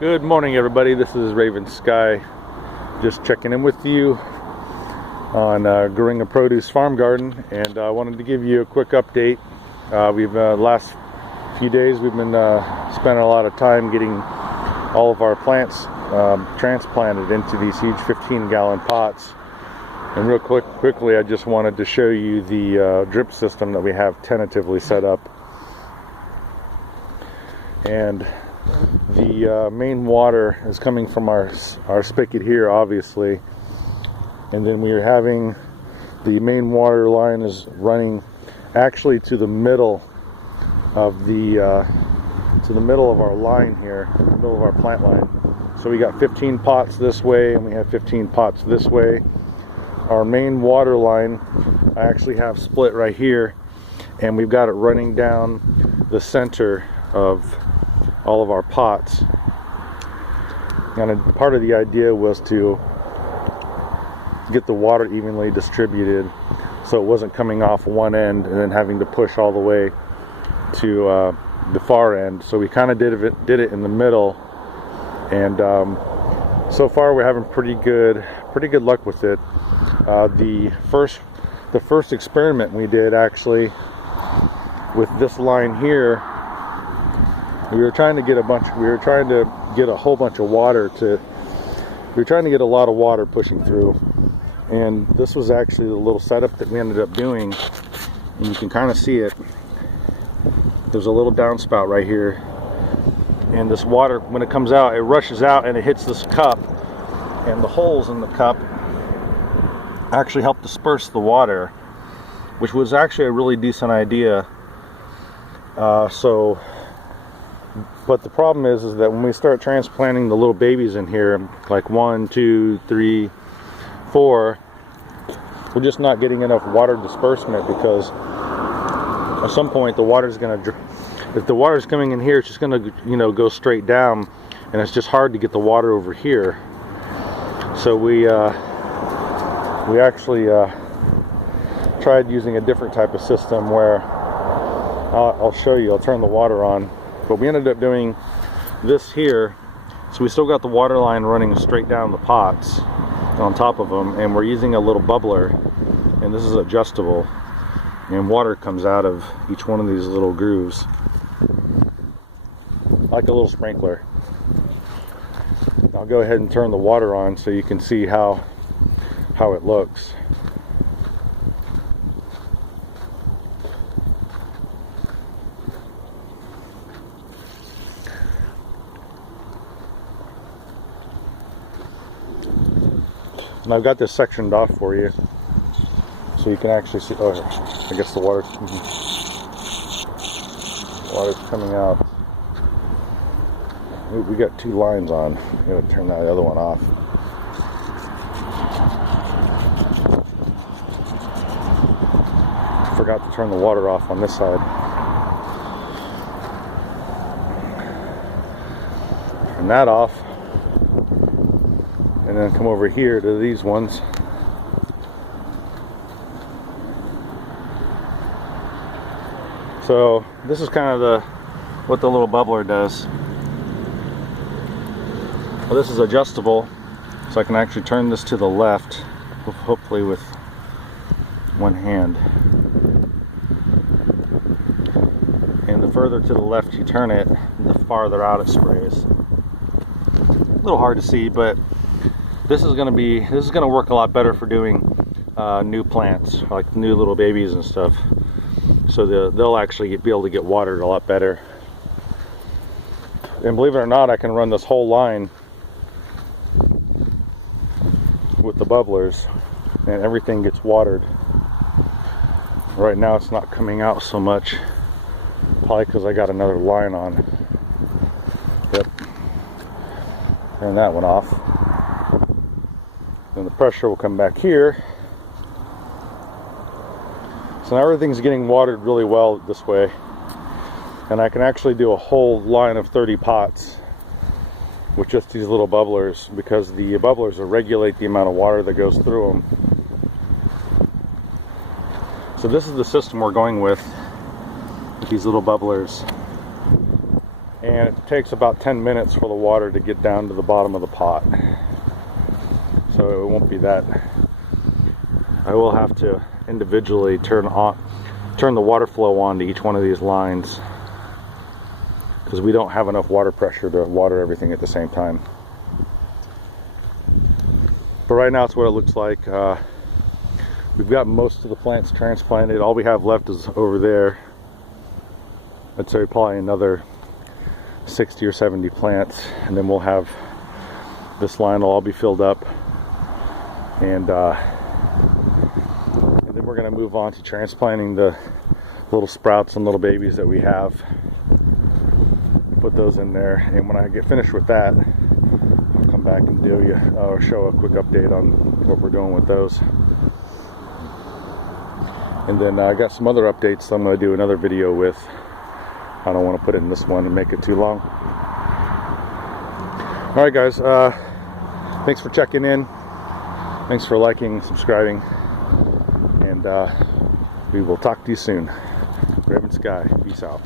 Good morning, everybody. This is RavenSky, just checking in with you on Goringa Produce Farm Garden, and I wanted to give you a quick update. We've last few days we've been spending a lot of time getting all of our plants transplanted into these huge 15-gallon pots. And real quickly, I just wanted to show you the drip system that we have tentatively set up. And the main water is coming from our spigot here, obviously, and then we are having the main water line is running actually to the middle of the middle of our line here, the middle of our plant line. So we got 15 pots this way, and we have 15 pots this way. Our main water line I actually have split right here, and we've got it running down the center of all of our pots. And part of the idea was to get the water evenly distributed, so it wasn't coming off one end and then having to push all the way to the far end. So we kind of did it in the middle, and so far we're having pretty good luck with it. The first experiment we did actually with this line here, we were trying to get a whole bunch of water we were trying to get a lot of water pushing through, and this was actually the little setup that we ended up doing. And you can kind of see it. There's a little downspout right here, and this water, when it comes out, it rushes out and it hits this cup, and the holes in the cup actually help disperse the water, which was actually a really decent idea. But the problem is that when we start transplanting the little babies in here, like 1, 2, 3, 4, we're just not getting enough water disbursement, because at some point the water's if the water's coming in here, it's just gonna go straight down, and it's just hard to get the water over here. So we actually tried using a different type of system where I'll show you. I'll turn the water on. But we ended up doing this here, so we still got the water line running straight down the pots on top of them, and we're using a little bubbler, and this is adjustable, and water comes out of each one of these little grooves like a little sprinkler. I'll go ahead and turn the water on so you can see how it looks. And I've got this sectioned off for you, so you can actually see. Oh, I guess the water's coming out. We got two lines on. I'm going to turn that other one off. Forgot to turn the water off on this side. Turn that off. And then come over here to these ones. So this is kind of what the little bubbler does. Well, this is adjustable, so I can actually turn this to the left, hopefully with one hand. And the further to the left you turn it, the farther out it sprays. A little hard to see, but this is going to work a lot better for doing new plants, like new little babies and stuff. So they'll actually be able to get watered a lot better. And believe it or not, I can run this whole line with the bubblers, and everything gets watered. Right now it's not coming out so much, probably because I got another line on. Yep. Turn that one off. Then the pressure will come back here. So now everything's getting watered really well this way, and I can actually do a whole line of 30 pots with just these little bubblers, because the bubblers will regulate the amount of water that goes through them. So this is the system we're going with these little bubblers. and it takes about 10 minutes for the water to get down to the bottom of the pot. So it won't be that. I will have to individually turn the water flow on to each one of these lines, because we don't have enough water pressure to water everything at the same time. But right now it's what it looks like. We've got most of the plants transplanted. All we have left is over there. I'd say probably another 60 or 70 plants, and then we'll have this line will all be filled up, and then we're going to move on to transplanting the little sprouts and little babies that we have. Put those in there, and when I get finished with that, I'll come back and show a quick update on what we're doing with those. And then I got some other updates that I'm going to do another video with. I don't want to put it in this one and make it too long. Alright guys, thanks for checking in. Thanks for liking and subscribing. And we will talk to you soon. RavenSky, peace out.